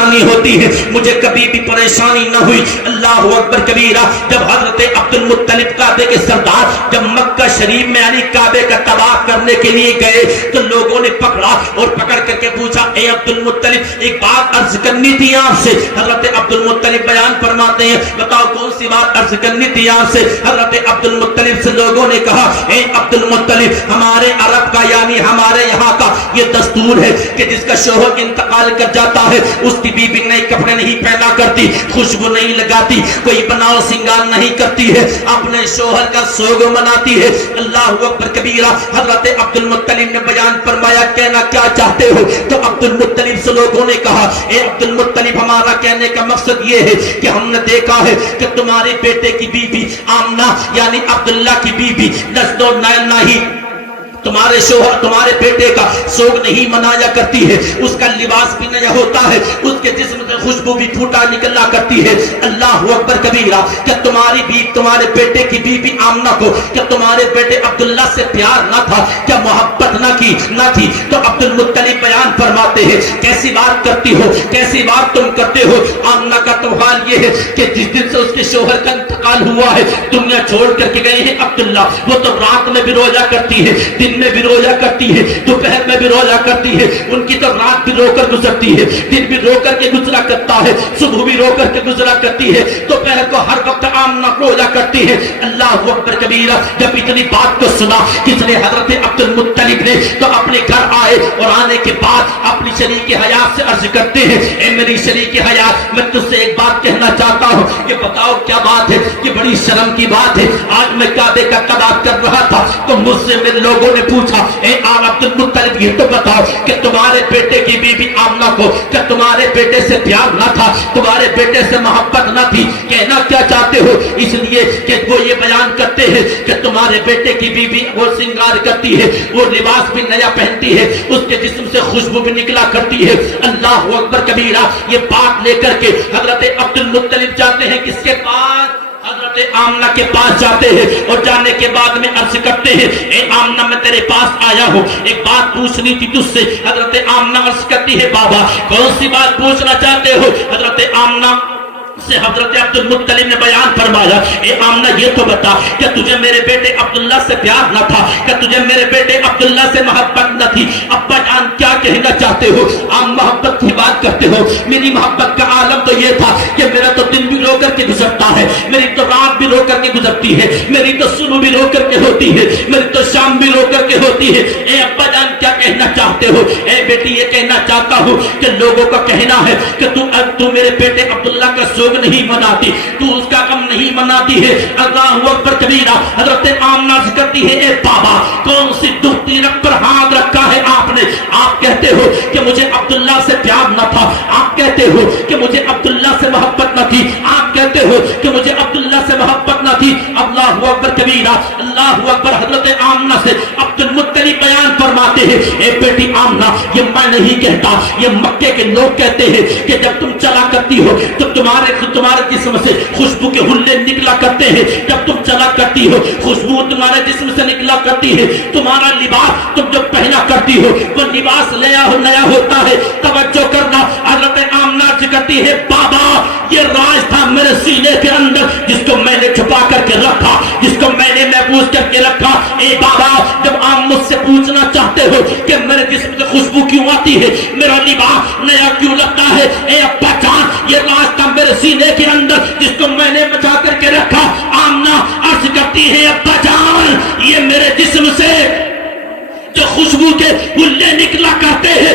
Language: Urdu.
ہوتی ہے، مجھے کبھی بھی پریشانی نہ ہوئی۔ اللہ اکبر کبیرہ۔ جب حضرت عبد المطلب کعبے کے سردار جب مکہ شریف میں یعنی کعبے کا طواف کرنے کے لیے گئے تو لوگوں نے پکڑا اور پکڑ کر کے پوچھا، اے عبد المطلب ایک بات عرض کرنی تھی آپ سے۔ حضرت عبد المطلب بیان فرماتے ہیں، بتاؤ کون سی بات عرض کرنی تھی آپ سے؟ حضرت عبد المطلب سے لوگوں نے کہا، اے عبد المطلب ہمارے عرب کا یعنی ہمارے یہاں کا یہ دستور ہے کہ جس کا شوہر انتقال کر جاتا ہے اس کی بیوی نئے کپڑے نہیں پہنا کرتی، خوشبو نہیں لگاتی، کوئی بناؤ سنگار نہیں کرتی ہے، اپنے شوہر کا سوگ مناتی ہے۔ اللہ اکبر کبیرہ۔ حضرت عبد المطلب نے بیان فرمایا، کہنا کیا چاہتے ہو؟ تو عبد المطلب سے لوگوں نے کہا، اے عبد المطلب ہمارا کہنے کا مقصد یہ ہے کہ ہم نے دیکھا ہے کہ تمہارے بیٹے کی بیوی آمنہ یعنی عبداللہ کی بیوی دست و نہیں تمہارے شوہر تمہارے بیٹے کا سوگ نہیں منایا کرتی ہے، اس کا لباس بھی نیا ہوتا ہے، اس کے جسم سے خوشبو بھی پھوٹا نکلا کرتی ہے۔ اللہ اکبر کبیرہ۔ کہ تمہاری تمہارے بیٹے کی بیوی آمنہ کو کہ تمہارے بیٹے عبداللہ سے پیار نہ تھا، کیا محبت نہ تھی؟ تو عبد المطلب بیان فرماتے ہیں، کیسی بات کرتی ہو، کیسی بات تم کرتے ہو؟ آمنہ کا تو حال یہ ہے کہ جس دن سے اس کے شوہر کا انتقال ہوا ہے دنیا چھوڑ کر کے گئے ہیں عبداللہ، وہ تو رات میں بھی روزہ کرتی ہے، دن میں بھی روزہ کرتی ہے، دوپہر میں بھی روزہ کرتی ہے، ان کی تو رات بھی رو کر گزرتی ہے، دن بھی رو کر کے گزرا کرتا ہے، صبح بھی رو کر کے گزرا کرتی ہے، دوپہر کو ہر وقت آمنہ روزہ کرتی ہے۔ اللہ اکبر کبیرہ۔ جب اتنی بات کو سنا کس نے حضرت عبد المطلب نے تو اپنے گھر آئے اور آنے کے بعد اپنی شریک حیات سے عرض کرتے ہیں، اے میری شریک حیات میں تجھ سے ایک بات کہنا چاہتا ہوں، یہ بتاؤ کیا بات ہے؟ یہ بڑی شرم کی بات ہے، آج میں کعبے کا طواف کر رہا تھا تو مجھ سے میرے لوگوں نے پوچھا، اے عبد المطلب یہ تو بتاؤ کہ تمہارے بیٹے کی بیوی آمنہ کو کہ تمہارے بیٹے سے پیار نہ تھا، تمہارے بیٹے سے محبت نہ تھی، کہنا کیا چاہتے ہو؟ اس لیے کہ وہ یہ بیان کرتے ہیں کہ تمہارے بیٹے کی بیوی وہ سنگار کرتی ہے، وہ لباس بھی نیا پہنتی ہے، اس کے جسم سے خوشبو بھی نکلا کرتی ہے۔ اللہ اکبر کبیرہ۔ یہ بات لے کر کے حضرت عبد المطلب جاتے ہیں کس کے پاس؟ حضرت آمنہ کے پاس جاتے ہیں اور جانے کے بعد میں عرض کرتے ہیں، اے آمنہ میں تیرے پاس آیا ہوں، ایک بات پوچھنی تھی تجھ سے۔ حضرت آمنہ عرض کرتی ہے، بابا کون سی بات پوچھنا چاہتے ہو؟ حضرت آمنہ سے حضرت عبد المطلب نے بیان فرمایا، اے آمنہ یہ تو بتا کہ تجھے میرے بیٹے عبداللہ سے پیار نہ تھا، کہ تجھے میرے بیٹے عبداللہ سے محبت نہ تھی، ابا جان کیا کہنا چاہتے ہو؟ آپ محبت کی بات کرتے ہو، میری محبت کا عالم تو یہ تھا کہ میرا تو دن بھی رو کر کے گزرتا ہے، میری تو رات بھی رو کر کے گزرتی ہے، میری تو صبح بھی رو کر کے ہوتی ہے، میری تو شام بھی رو کر کے ہوتی ہے۔ اے ابا جان کیا کہنا چاہتے ہو؟ اے بیٹی یہ کہنا چاہتا ہوں کہ لوگوں کا کہنا ہے کہ تو میرے بیٹے عبداللہ کا سوگ نہیں مناتی، تو اس کا غم نہیں مناتی ہے۔ اللہ اکبر کبیرہ۔ حضرت آمنہ کرتی ہے، اے بابا کون سی دکھتی رکھ پر ہاتھ رکھا ہے آپ نے؟ آپ کہتے ہو کہ مجھے عبداللہ سے پیار نہ تھا، آپ کہتے ہو کہ مجھے عبداللہ سے محبت نہ تھی، آپ کہتے ہو کہ مجھے عبداللہ سے محبت نہ تھی۔ اللہ اکبر کبیرہ۔ اللہ اکبر۔ حضرت آمنہ سے عبد المطلب بیان فرماتے ہیں، اے بیٹی آمنہ یہ میں نہیں کہتا، یہ مکے کے لوگ کہتے ہیں کہ جب تم چلا کرتی ہو تو تمہارے جسم سے خوشبو کے ہلے نکلا کرتے ہیں، جب تم چلا کرتی ہو خوشبو تمہارے جسم سے نکلا کرتی ہے، تمہارا لباس تم جو پہنا کرتی ہو وہ لباس نیا ہوتا ہے۔ توجہ کرنا۔ حضرت آمنہ کرتی ہے، بابا یہ راز تھا میرے سینے کے اندر جس کو میں نے چھپا کر کے رکھا، جس کو میں نے محفوظ کر کے رکھا۔ اے بابا جب آپ مجھ سے پوچھنا چاہتے ہو کہ میرے جسم سے خوشبو کیوں آتی ہے، میرا لباس نیا کیوں لگتا ہے، اے ابا جان یہ راز تھا میرے سینے کے اندر جس کو میں نے بچا کر کے رکھا۔ آمنہ عرض کرتی ہے، ابا جان یہ میرے جسم سے جو خوشبو کے ہلے نکلا کرتے ہیں